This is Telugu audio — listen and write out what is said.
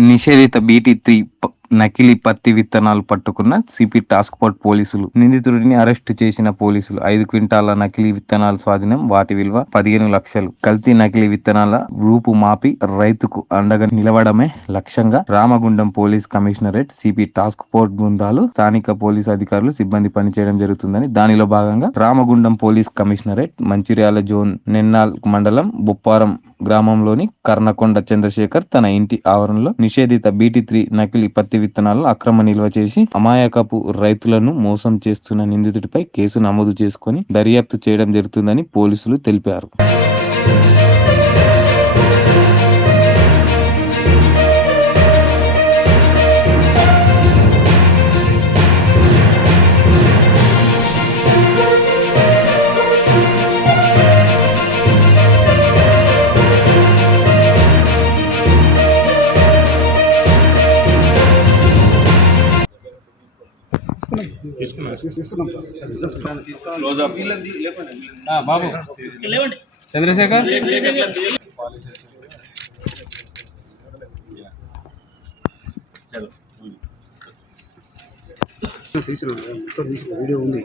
నిషేధిత బీటీ త్రీ నకిలీ పత్తి విత్తనాలు పట్టుకున్న సిపి టాస్క్ ఫోర్స్ పోలీసులు నిందితుడిని అరెస్టు చేసిన పోలీసులు ఐదు క్వింటాల నకిలీ విత్తనాల స్వాధీనం వాటి విలువ పదిహేను లక్షలు. కల్తీ నకిలీ విత్తనాల రూపు మాపి రైతుకు అండగా నిలవడమే లక్ష్యంగా Ramagundam police commissionerate CP task force బృందాలు స్థానిక పోలీస్ అధికారులు సిబ్బంది పనిచేయడం జరుగుతుందని దానిలో భాగంగా Ramagundam police commissionerate Mancherial zone Nennal మండలం బుప్పారం గ్రామంలోని కర్ణకొండ చంద్రశేఖర్ తన ఇంటి ఆవరణలో నిషేధిత బీటీ త్రీ నకిలీ పత్తి విత్తనాలను అక్రమ నిల్వ చేసి అమాయకపు రైతులను మోసం చేస్తున్న నిందితుడిపై కేసు నమోదు చేసుకుని దర్యాప్తు చేయడం జరుగుతుందని పోలీసులు తెలిపారు. ఆ, బాబు. చంద్రశేఖర్? తీసిన మొత్తం తీసిన వీడియో ఉంది.